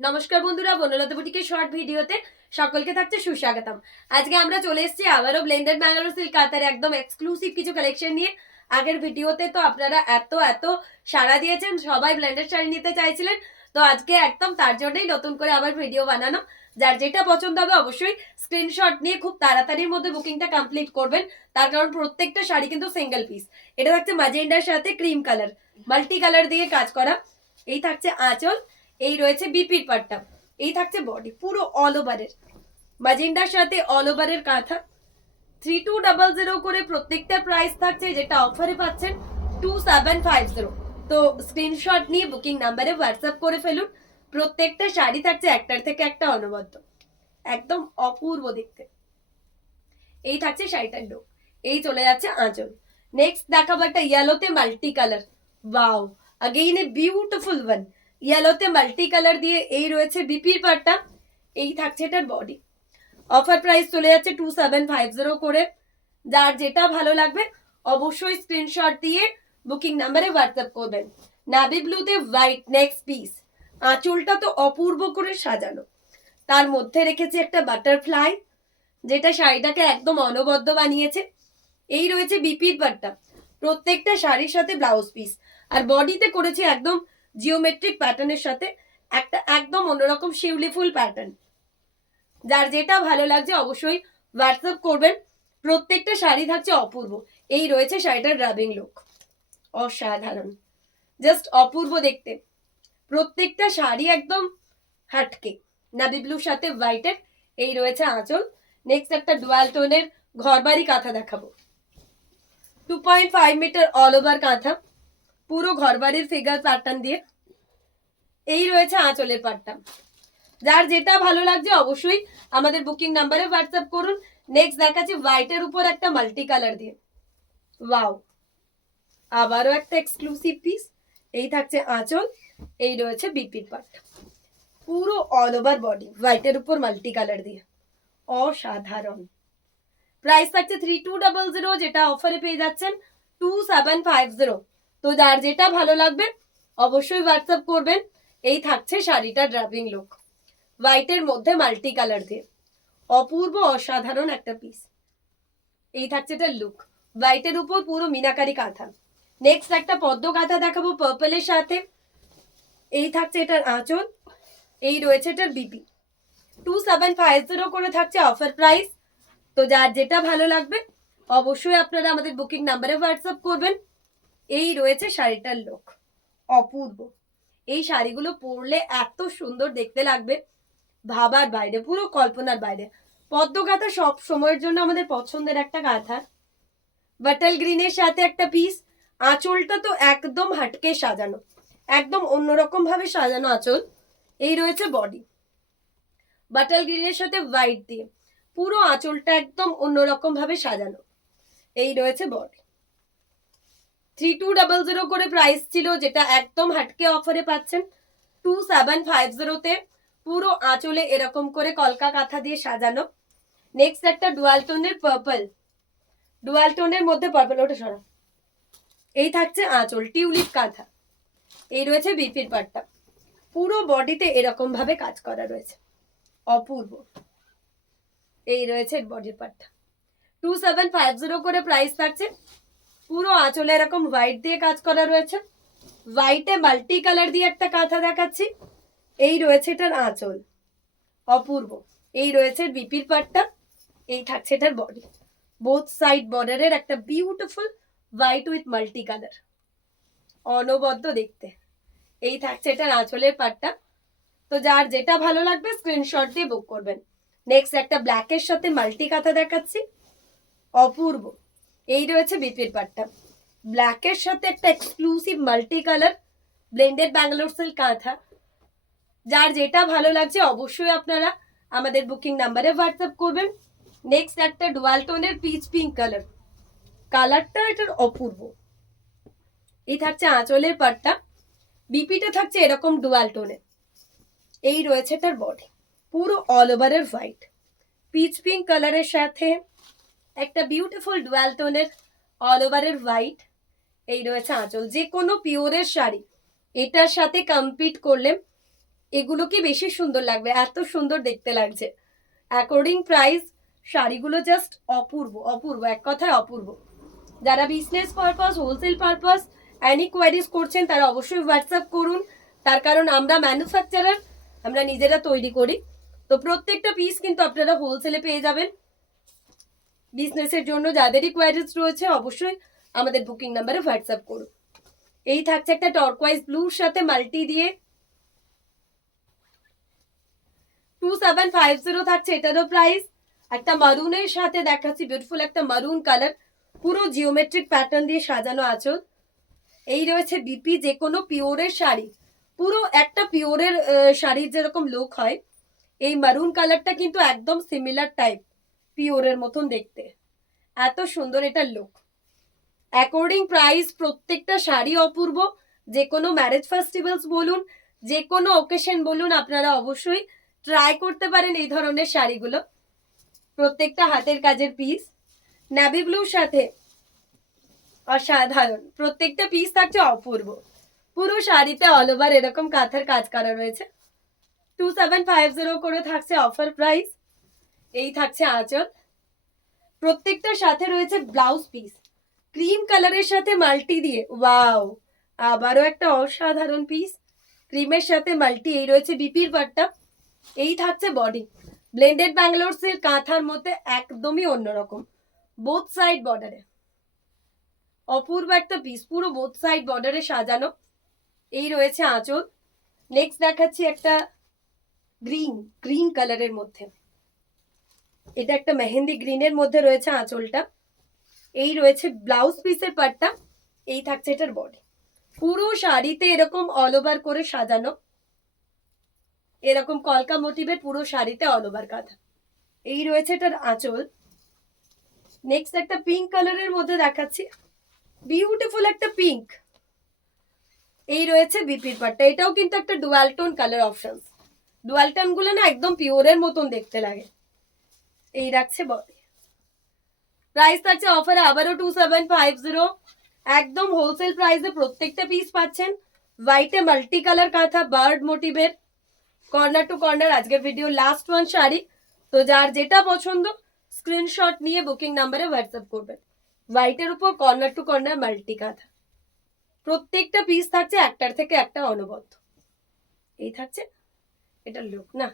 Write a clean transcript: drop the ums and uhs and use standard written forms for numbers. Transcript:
নমস্কার বন্ধুরা, বনলতা বুটিকের শর্ট ভিডিওতে সকলকে থাকছে সুস্বাগতম। আজকে আমরা চলে এসেছি আবারও ব্লেন্ডেড ব্যাঙ্গালোর সিল্ক কাতারে একদম এক্সক্লুসিভ কিছু কালেকশন নিয়ে। আগের ভিডিওতে তো আপনারা এত এত সাড়া দিয়েছেন, সবাই ব্লেন্ডেড শাড়ি নিতে চাইছিলেন, তো আজকে একদম তার জন্যই নতুন করে আবার ভিডিও বানানো। যার যেটা পছন্দ হবে অবশ্যই স্ক্রিনশট নিয়ে খুব তাড়াতাড়ির মধ্যে বুকিংটা কমপ্লিট করবেন, তার কারণ প্রত্যেকটা শাড়ি কিন্তু সিঙ্গেল পিস। এটা থাকছে ম্যাজেন্ডার সাথে ক্রিম কালার, মাল্টি কালার দিয়ে কাজ করা। এই থাকছে আঁচল, এই রয়েছে বিপির পাট্টা, এই থাকছে বডি পুরো অল ওভারের ম্যাজেন্ডার সাথে অল ওভারের কাঁথা। 3200 করে প্রত্যেকটা প্রাইস থাকছে, যেটা অফারে পাচ্ছেন 2750। তো স্ক্রিনশট নিয়ে বুকিং নাম্বারে হোয়াটসঅ্যাপ করে ফেলুন। প্রত্যেকটা শাড়ি থাকছে একটার থেকে একটা অনবদ্য, একদম অপূর্ব দেখতে। এই থাকছে শাড়িটার লুক, এই চলে যাচ্ছে আঁচল। নেক্সট দেখাবো একটা ইয়েলোতে multi colour. Wow, again a beautiful one. ইয়েলোতে মাল্টি কালার দিয়ে এই রয়েছে বিপির পাট্টা, এই থাকছে এটার বডি। অফার প্রাইস চলে যাচ্ছে 2750 করে। যার যেটা ভালো লাগবে অবশ্যই স্ক্রিনশট দিয়ে বুকিং নাম্বারে হোয়াটসঅ্যাপ করবেন। নাভি ব্লুতে হোয়াইট নেক্সট পিস, আঁচলটা তো অপূর্ব করে সাজানো, তার মধ্যে রেখেছে একটা বাটারফ্লাই, যেটা শাড়িটাকে একদম অনবদ্য বানিয়েছে। এই রয়েছে বিপির পাট্টা, প্রত্যেকটা শাড়ির সাথে ব্লাউজ পিস, আর বডিতে করেছে একদম জিওমেট্রিক প্যাটার্নের সাথে একটা একদম অন্যরকম শিউলি ফুল প্যাটার্ন। যার যেটা ভালো লাগছে অবশ্যই হোয়াটসঅ্যাপ করবেন। প্রত্যেকটা শাড়ি থাকছে অপূর্ব। এই রয়েছে শাড়িটার রাবিং লুক, অসাধারণ, জাস্ট অপূর্ব দেখতে। প্রত্যেকটা শাড়ি একদম হাটকে, নাভি ব্লুর সাথে হোয়াইটের। এই রয়েছে আঁচল। নেক্সট একটা ডুয়াল টোনের ঘরবাড়ি কাঁথা দেখাবো, 2.5 মিটার অল ওভার কাঁথা, পুরো ঘরবাড়ির ফিগার প্যাটার্ন দিয়ে। এই রয়েছে আঁচলের পাটটা। যার যেটা ভালো লাগছে অবশ্যই আমাদের বুকিং নাম্বারে হোয়াটসঅ্যাপ করুন। নেক্সট দেখাচ্ছি হোয়াইটের উপর একটা মাল্টি কালার দিয়ে। ওয়াও, আবারও একটা এক্সক্লুসিভ পিস। এই থাকছে আঁচল, এই রয়েছে বিপির পাট, পুরো অল ওভার বডি হোয়াইটের উপর মাল্টি কালার দিয়ে, অসাধারণ। প্রাইস থাকছে 3200, যেটা অফারে পেয়ে যাচ্ছেন 2750। তো যার যেটা ভালো লাগবে অবশ্যই হোয়াটসঅ্যাপ করবেন। এই থাকছে শাড়িটার ড্রাবিং লুক, হোয়াইটের মধ্যে মাল্টি কালার দিয়ে, অপূর্ব অসাধারণ একটা পিস। এই থাকছে এটার লুক, হোয়াইটের উপর পুরো মিনাকারি কাঁথা। নেক্সট একটা পদ্ম কাঁথা দেখাবো পার্পলের সাথে। এই থাকছে এটার আঁচল, এই রয়েছে এটার বিপি। 2750 করে থাকছে অফার প্রাইস। তো যার যেটা ভালো লাগবে অবশ্যই আপনারা আমাদের বুকিং নাম্বারে হোয়াটসঅ্যাপ করবেন। এই রয়েছে শাড়িটার লুক, অপূর্ব। এই শাড়িগুলো পরলে এত সুন্দর দেখতে লাগবে, ভাবার বাইরে, পুরো কল্পনার বাইরে। পদ্ম কাঁথা সব সময়ের জন্য আমাদের পছন্দের একটা কাঁথা। বাটাল গ্রিনের সাথে একটা পিস, আঁচলটা তো একদম হাটকে সাজানো, একদম অন্যরকম ভাবে সাজানো আঁচল। এই রয়েছে বডি, বাটাল গ্রিনের সাথে হোয়াইট দিয়ে পুরো আঁচলটা একদম অন্যরকম ভাবে সাজানো। এই রয়েছে বডি। 3200 করে প্রাইস ছিল, যেটা একদম হাটকে অফারে পাচ্ছেন 2750 পুরো আঁচলে এরকম করে কলকা কাঁথা দিয়ে সাজানো। নেক্সট একটা ডুয়াল টোনের পার্পল, ডুয়াল টোনের মধ্যে পার্পল, ওটা সরা। এই থাকছে আঁচল, টিউলিপ কাঁথা। এই রয়েছে বিপির পাট্টা, পুরো বডিতে এরকম ভাবে কাজ করা রয়েছে, অপূর্ব। এই রয়েছে বডির পাট্টা, 2750 করে প্রাইস থাকছে। পুরো আঁচলে এরকম হোয়াইট দিয়ে কাজ করা রয়েছে, হোয়াইটে মাল্টি কালার দিয়ে একটা কাঁথা দেখাচ্ছি। এই রয়েছে এটার আঁচল, অপূর্ব। এই রয়েছে বিপির পাট্টা, এই থাকছে এটার বডি। বোথ সাইড বর্ডারের একটা beautiful white with multi colour, অনবদ্য দেখতে। এই থাকছে এটার আঁচলের পাট্টা। তো যার যেটা ভালো লাগবে স্ক্রিনশট দিয়ে বুক করবেন। নেক্সট একটা ব্ল্যাকের সাথে মাল্টি কাঁথা দেখাচ্ছি, অপূর্ব। এই রয়েছে বিপির পাট্টা, ব্ল্যাকের সাথে একটা exclusive multi colour blended Bangalore silk কাঁথা। যার যেটা ভালো লাগছে অবশ্যই আপনারা আমাদের বুকিং নাম্বারে হোয়াটসঅ্যাপ করবেন। নেক্সট একটা ডুয়াল টোনের পিচ পিঙ্ক কালার, কালারটা এটার অপূর্ব। এই থাকছে আঁচলের পাট্টা, বিপিটা থাকছে এরকম ডুয়াল টোনের। এই রয়েছে তার বডি, পুরো অল ওভারের হোয়াইট, পিচ পিঙ্ক কালারের সাথে একটা বিউটিফুল ডুয়াল টোনের অল ওভারের হোয়াইট। এই রয়েছে আঁচল। যে কোনো পিওরের শাড়ি এটার সাথে কম্পিট করলে এগুলো কি বেশি সুন্দর লাগবে, এত সুন্দর দেখতে লাগছে। অ্যাকর্ডিং প্রাইস শাড়িগুলো জাস্ট অপূর্ব অপূর্ব, এক কথায় অপূর্ব। যারা business purpose, wholesale purpose any queries করছেন তারা অবশ্যই হোয়াটসঅ্যাপ করুন। তার কারণ আমরা ম্যানুফ্যাকচারার, আমরা নিজেরা তৈরি করি। তো প্রত্যেকটা পিস কিন্তু আপনারা হোলসেলে পেয়ে যাবেন। বিজনেসের জন্য যাদেরই কোয়ারিজ রয়েছে অবশ্যই আমাদের বুকিং নাম্বারে হোয়াটসঅ্যাপ করুন। এই থাকছে একটা টর্কোয়াইজ ব্লুর সাথে মাল্টি দিয়ে 2750 থাকছে এটারও প্রাইস। একটা মারুনের সাথে দেখাচ্ছি বিউটিফুল একটা মারুন কালার, পুরো জিওমেট্রিক প্যাটার্ন দিয়ে সাজানো আঁচল। এই রয়েছে বিপি, যে কোনো পিওরের শাড়ি, পুরো একটা পিওরের শাড়ির যেরকম লুক হয়, এই মারুন কালারটা কিন্তু একদম সিমিলার টাইপ, পিওরের মতন দেখতে, এত সুন্দর এটার লুক। অ্যাকর্ডিং প্রাইস প্রত্যেকটা শাড়ি অপূর্ব। যে কোনো ম্যারেজ ফেস্টিভ্যালস বলুন, যে কোনো ওকেশন বলুন, আপনারা অবশ্যই ট্রাই করতে পারেন এই ধরনের শাড়িগুলো। প্রত্যেকটা হাতের কাজের পিস, নেভি ব্লুর সাথে অসাধারণ, প্রত্যেকটা পিস থাকছে অপূর্ব। পুরো শাড়িতে অল ওভার এরকম কাঁথার কাজ করা রয়েছে। 2750 করে থাকছে অফার প্রাইস। এই থাকছে আঁচল, প্রত্যেকটার সাথে রয়েছে ব্লাউজ পিস ক্রিম কালারের সাথে মাল্টি দিয়ে। ওয়াও, আবারও একটা অসাধারণ পিস ক্রিমের সাথে মাল্টি। এই রয়েছে বিপির পাটটা। এই থাকছে বডি, ব্লেন্ডেড ব্যাঙ্গালোরসের কাঁথার মধ্যে একদমই অন্যরকম, বোথ সাইড বর্ডারে অপূর্ব একটা পিস, পুরো বোথ সাইড বর্ডারে সাজানো। এই রয়েছে আঁচল। নেক্সট দেখাচ্ছি একটা গ্রিন কালারের মধ্যে, এটা একটা মেহেন্দি গ্রিনের মধ্যে রয়েছে আঁচলটা। এই রয়েছে ব্লাউজ পিসের পাটটা। এই থাকছে এটার বডি, পুরো শাড়িতে এরকম অল ওভার করে সাজানো, এরকম কলকা মোটিভের পুরো শাড়িতে অল ওভার কাঁথা। এই রয়েছে এটার আঁচল। নেক্সট একটা পিঙ্ক কালারের মধ্যে দেখাচ্ছি, বিউটিফুল একটা পিঙ্ক। এই রয়েছে বিপির পাটটা, এটাও কিন্তু একটা dual tone colour option. Dual tone গুলো না একদম পিওরের মতন দেখতে লাগে। এই রাখছে বডি, প্রাইস থাকছে অফারে আবারও 2750, একদম হোলসেল প্রাইসে প্রত্যেকটা পিস পাচ্ছেন। হোয়াইটে মাল্টি কালার কাঁথা, বার্ড মোটিভের, কর্নার টু কর্নার। আজকের ভিডিও লাস্ট ওয়ান শাড়ি, তো যার যেটা পছন্দ স্ক্রিনশট নিয়ে বুকিং নাম্বারে হোয়াটসঅ্যাপ করবেন। হোয়াইটের উপর কর্নার টু কর্নার মাল্টি কাঁথা, প্রত্যেকটা পিস থাকছে একটার থেকে একটা অনবদ্য। এই থাকছে এটার লুক না।